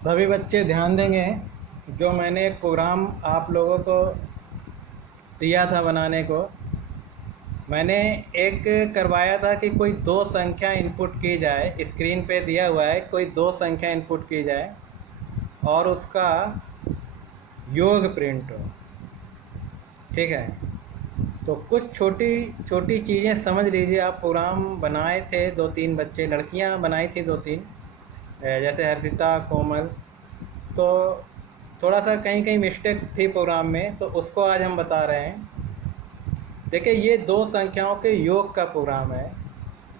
सभी बच्चे ध्यान देंगे। जो मैंने एक प्रोग्राम आप लोगों को दिया था बनाने को, मैंने एक करवाया था कि कोई दो संख्या इनपुट की जाए। स्क्रीन पे दिया हुआ है, कोई दो संख्या इनपुट की जाए और उसका योग प्रिंट हो। ठीक है, तो कुछ छोटी छोटी चीज़ें समझ लीजिए। आप प्रोग्राम बनाए थे, दो तीन बच्चे, लड़कियां बनाई थी दो तीन, जैसे हर्षिता, कोमल। तो थोड़ा सा कहीं कहीं मिस्टेक थी प्रोग्राम में, तो उसको आज हम बता रहे हैं। देखिए, ये दो संख्याओं के योग का प्रोग्राम है।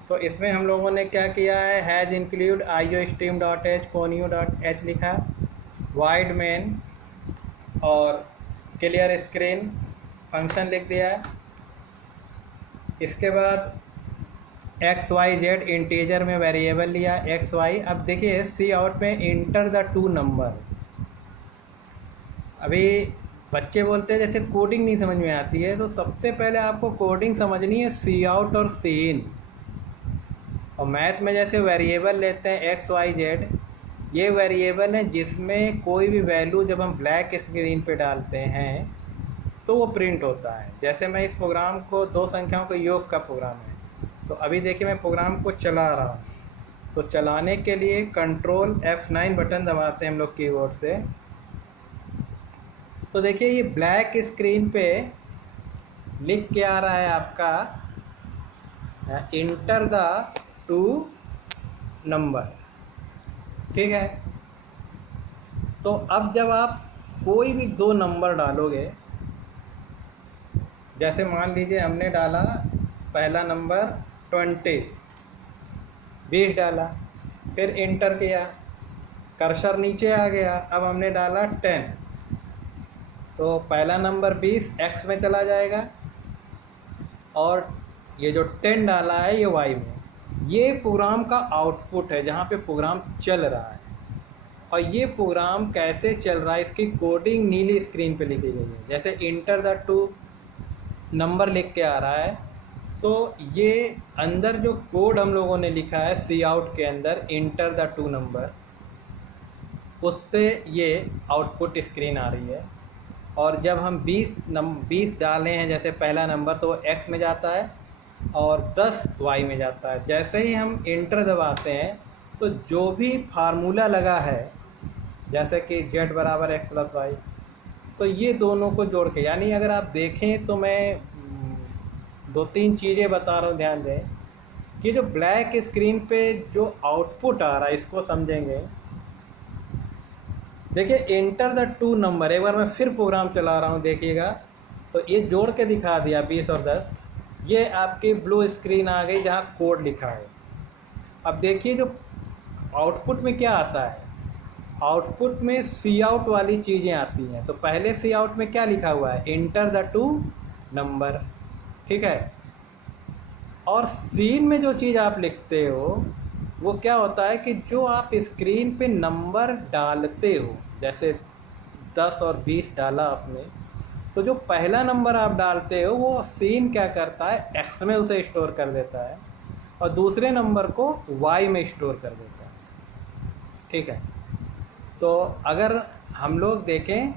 तो इसमें हम लोगों ने क्या किया है, हैज़ इंक्लूड iostream.h conio.h लिखा, वाइड मेन और क्लियर स्क्रीन फंक्शन लिख दिया है। इसके बाद एक्स वाई जेड इंटीजर में वेरिएबल लिया एक्स वाई। अब देखिए सी आउट में इंटर द टू नंबर। अभी बच्चे बोलते हैं जैसे कोडिंग नहीं समझ में आती है, तो सबसे पहले आपको कोडिंग समझनी है सी आउट और सी इन। और मैथ में जैसे वेरिएबल लेते हैं एक्स वाई जेड, ये वेरिएबल है जिसमें कोई भी वैल्यू जब हम ब्लैक स्क्रीन पे डालते हैं तो वो प्रिंट होता है। जैसे मैं इस प्रोग्राम को, दो संख्याओं के योग का प्रोग्राम है, तो अभी देखिए मैं प्रोग्राम को चला रहा हूँ। तो चलाने के लिए कंट्रोल F9 बटन दबाते हैं हम लोग कीबोर्ड से। तो देखिए ये ब्लैक स्क्रीन पे लिख के आ रहा है आपका इंटर द टू नंबर। ठीक है, तो अब जब आप कोई भी दो नंबर डालोगे, जैसे मान लीजिए हमने डाला पहला नंबर 20 डाला, फिर इंटर किया, कर्सर नीचे आ गया, अब हमने डाला 10, तो पहला नंबर 20 एक्स में चला जाएगा और ये जो 10 डाला है ये वाई में। ये प्रोग्राम का आउटपुट है जहाँ पे प्रोग्राम चल रहा है। और ये प्रोग्राम कैसे चल रहा है, इसकी कोडिंग नीली स्क्रीन पे लिखी गई है। जैसे इंटर द टू नंबर लिख के आ रहा है, तो ये अंदर जो कोड हम लोगों ने लिखा है सी आउट के अंदर इंटर द टू नंबर, उससे ये आउटपुट स्क्रीन आ रही है। और जब हम 20 डाले हैं जैसे पहला नंबर, तो वो एक्स में जाता है और 10 वाई में जाता है। जैसे ही हम इंटर दबाते हैं तो जो भी फार्मूला लगा है, जैसे कि z बराबर एक्स प्लस वाई, तो ये दोनों को जोड़ के, यानी अगर आप देखें तो मैं दो तीन चीज़ें बता रहा हूँ, ध्यान दें कि जो ब्लैक स्क्रीन पे जो आउटपुट आ रहा है इसको समझेंगे। देखिए इंटर द टू नंबर, एक बार मैं फिर प्रोग्राम चला रहा हूँ, देखिएगा। तो ये जोड़ के दिखा दिया 20 और 10, ये आपकी ब्लू स्क्रीन आ गई जहाँ कोड लिखा है। अब देखिए जो आउटपुट में क्या आता है, आउटपुट में सी आउट वाली चीज़ें आती हैं। तो पहले सी आउट में क्या लिखा हुआ है, इंटर द टू नंबर। ठीक है, और सीन में जो चीज़ आप लिखते हो वो क्या होता है कि जो आप स्क्रीन पे नंबर डालते हो, जैसे 10 और 20 डाला आपने, तो जो पहला नंबर आप डालते हो वो सीन क्या करता है, एक्स में उसे स्टोर कर देता है और दूसरे नंबर को वाई में स्टोर कर देता है। ठीक है, तो अगर हम लोग देखें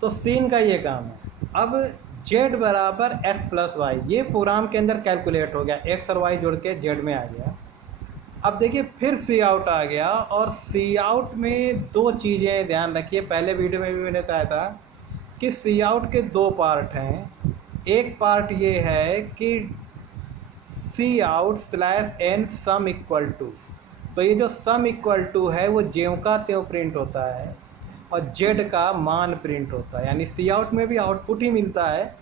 तो सीन का ये काम है। अब z बराबर एक्स प्लस वाई, ये प्रोग्राम के अंदर कैलकुलेट हो गया, एक्स और वाई जोड़ के z में आ गया। अब देखिए फिर सी आउट आ गया, और सी आउट में दो चीज़ें ध्यान रखिए। पहले वीडियो में भी मैंने कहा था कि सी आउट के दो पार्ट हैं। एक पार्ट ये है कि C out slash N sum equal to, तो ये जो सम इक्वल टू है वो ज्यों का त्यों प्रिंट होता है और जेड का मान प्रिंट होता है। यानी सी आउट में भी आउटपुट ही मिलता है,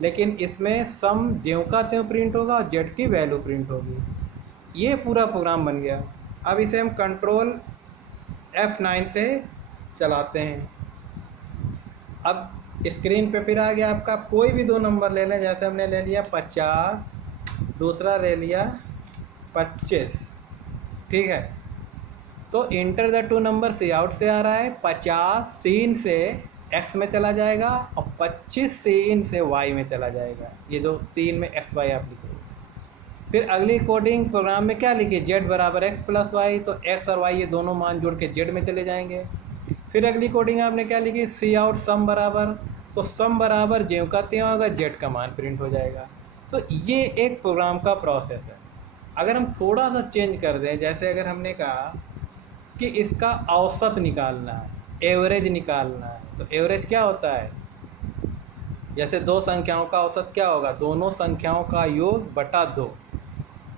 लेकिन इसमें सम ज्यों का त्यों प्रिंट होगा और जेड की वैल्यू प्रिंट होगी। ये पूरा प्रोग्राम बन गया। अब इसे हम कंट्रोल F9 से चलाते हैं। अब स्क्रीन पे फिर आ गया आपका, कोई भी दो नंबर ले लें। जैसे हमने ले लिया 50, दूसरा ले लिया 25। ठीक है, तो enter the two number C out से आ रहा है, 50 सीन से एक्स में चला जाएगा और 25 सीन से वाई में चला जाएगा। ये जो सीन में एक्स वाई आप लिखोगे, फिर अगली कोडिंग प्रोग्राम में क्या लिखिए, z बराबर x प्लस वाई, तो x और y ये दोनों मान जुड़ के z में चले जाएंगे। फिर अगली कोडिंग आपने क्या लिखी, सी आउट सम बराबर, तो सम बराबर ज्यों का त्यों होगा, z का मान प्रिंट हो जाएगा। तो ये एक प्रोग्राम का प्रोसेस है। अगर हम थोड़ा सा चेंज कर दें, जैसे अगर हमने कहा कि इसका औसत निकालना है, एवरेज निकालना है, तो एवरेज क्या होता है, जैसे दो संख्याओं का औसत क्या होगा, दोनों संख्याओं का योग बटा 2।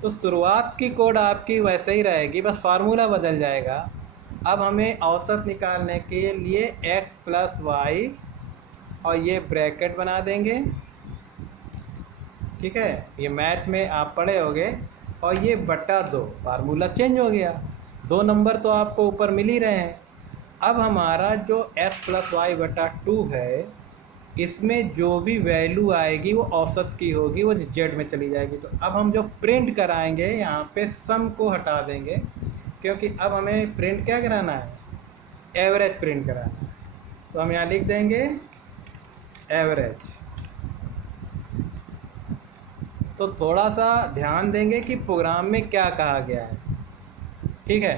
तो शुरुआत की कोड आपकी वैसे ही रहेगी, बस फार्मूला बदल जाएगा। अब हमें औसत निकालने के लिए x प्लस वाई और ये ब्रैकेट बना देंगे, ठीक है, ये मैथ में आप पढ़े होंगे, और ये बटा 2, फार्मूला चेंज हो गया। 2 नंबर तो आपको ऊपर मिल ही रहे हैं। अब हमारा जो x प्लस वाई बटा 2 है, इसमें जो भी वैल्यू आएगी वो औसत की होगी, वो z में चली जाएगी। तो अब हम जो प्रिंट कराएंगे यहाँ पे सम को हटा देंगे, क्योंकि अब हमें प्रिंट क्या कराना है, एवरेज प्रिंट कराना है। तो हम यहाँ लिख देंगे एवरेज। तो थोड़ा सा ध्यान देंगे कि प्रोग्राम में क्या कहा गया है, ठीक है।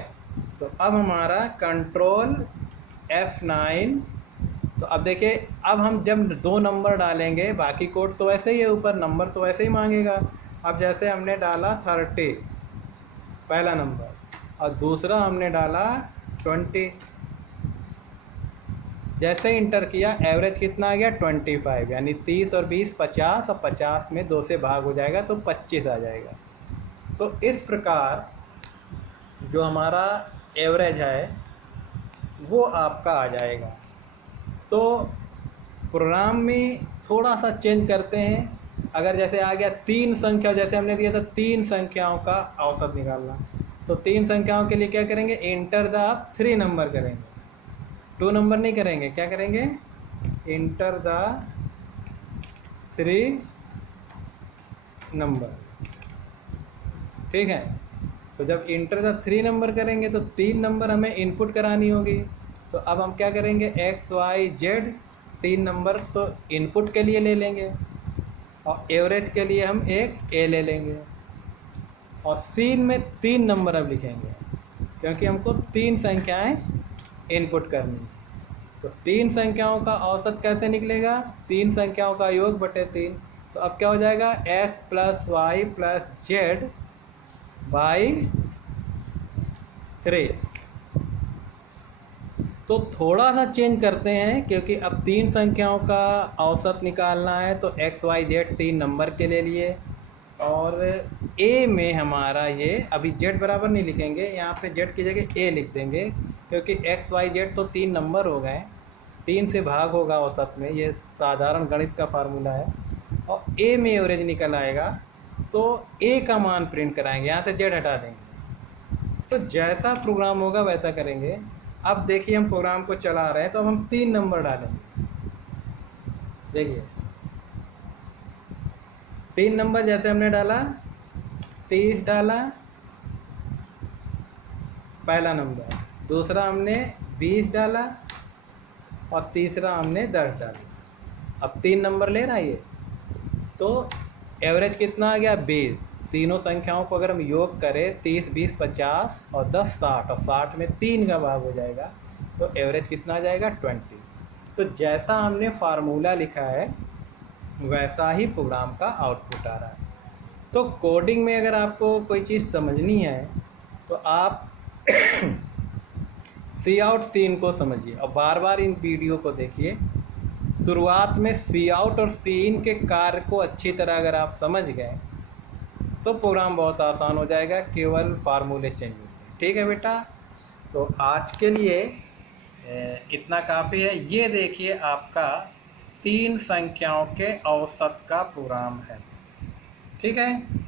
तो अब हमारा कंट्रोल F9, तो अब देखिए, अब हम जब 2 नंबर डालेंगे, बाकी कोड तो वैसे ही है, ऊपर नंबर तो वैसे ही मांगेगा। अब जैसे हमने डाला 30 पहला नंबर, और दूसरा हमने डाला 20, जैसे ही इंटर किया एवरेज कितना आ गया 25, यानी 30 और 20 50, और 50 में 2 से भाग हो जाएगा तो 25 आ जाएगा। तो इस प्रकार जो हमारा एवरेज है वो आपका आ जाएगा। तो प्रोग्राम में थोड़ा सा चेंज करते हैं। अगर जैसे आ गया 3 संख्या, जैसे हमने दिया था 3 संख्याओं का औसत निकालना, तो 3 संख्याओं के लिए क्या करेंगे, इंटर द 3 नंबर करेंगे, 2 नंबर नहीं करेंगे, क्या करेंगे, इंटर द 3 नंबर, ठीक है। तो जब इंटर द 3 नंबर करेंगे तो 3 नंबर हमें इनपुट करानी होगी। तो अब हम क्या करेंगे, x y z 3 नंबर तो इनपुट के लिए ले लेंगे, और एवरेज के लिए हम एक a ले लेंगे, और सीन में 3 नंबर अब लिखेंगे, क्योंकि हमको 3 संख्याएं इनपुट करनी है। तो 3 संख्याओं का औसत कैसे निकलेगा, 3 संख्याओं का योग बटे 3। तो अब क्या हो जाएगा, x plus Y plus Z by 3। तो थोड़ा सा चेंज करते हैं, क्योंकि अब 3 संख्याओं का औसत निकालना है, तो x y z 3 नंबर के ले लिए, और a में हमारा ये अभी z बराबर नहीं लिखेंगे, यहाँ पे z की जगह a लिख देंगे, क्योंकि x y z तो 3 नंबर हो गए, 3 से भाग होगा औसत में, ये साधारण गणित का फार्मूला है, और a में एवरेज निकल आएगा, तो a का मान प्रिंट कराएंगे, यहाँ से z हटा देंगे। तो जैसा प्रोग्राम होगा वैसा करेंगे। अब देखिए हम प्रोग्राम को चला रहे हैं, तो अब हम 3 नंबर डालेंगे। देखिए 3 नंबर जैसे हमने डाला, 30 डाला पहला नंबर, दूसरा हमने 20 डाला, और तीसरा हमने 10 डाला। अब 3 नंबर ले रहा है ये, तो एवरेज कितना आ गया, 20। तीनों संख्याओं को अगर हम योग करें, 30 20 50 और 10 60, और 60 में 3 का भाग हो जाएगा, तो एवरेज कितना आ जाएगा, 20। तो जैसा हमने फार्मूला लिखा है वैसा ही प्रोग्राम का आउटपुट आ रहा है। तो कोडिंग में अगर आपको कोई चीज़ समझनी है तो आप सी आउट सीन को समझिए, और बार बार इन वीडियो को देखिए। शुरुआत में सी आउट और सी इन के कार्य को अच्छी तरह अगर आप समझ गए तो प्रोग्राम बहुत आसान हो जाएगा, केवल फार्मूले चेंज होते हैं। ठीक है बेटा, तो आज के लिए इतना काफ़ी है। ये देखिए आपका 3 संख्याओं के औसत का प्रोग्राम है। ठीक है।